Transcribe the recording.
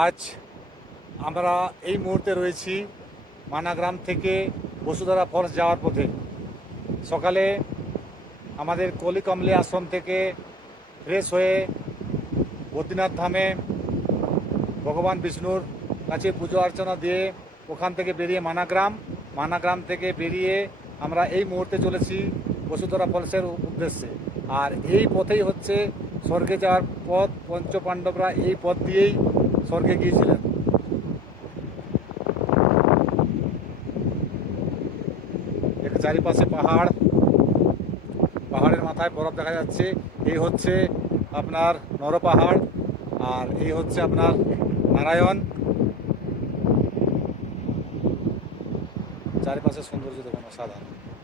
আজ আমরা এই মুহূর্তে রয়েছি মানাগ্রাম থেকে বসুধারা ফলস যাওয়ার পথে। সকালে আমাদের কলিকমলি আশ্রম থেকে ফ্রেশ হয়ে বদ্রীনাথ ধামে ভগবান বিষ্ণুর কাছে পুজো অর্চনা দিয়ে ওখান থেকে বেরিয়ে মানাগ্রাম থেকে বেরিয়ে আমরা এই মুহূর্তে চলেছি বসুধারা ফলসের উদ্দেশ্যে। আর এই পথেই হচ্ছে স্বর্গে যাওয়ার পথ। পঞ্চপাণ্ডবরা এই পথ দিয়েই স্বর্গে গিয়েছিলেন। চারিপাশে পাহাড়ের মাথায় বরফ দেখা যাচ্ছে। এই হচ্ছে আপনার নর পাহাড়, আর এই হচ্ছে আপনার নারায়ণ। চারিপাশে সৌন্দর্য দেখুন, অসাধারণ।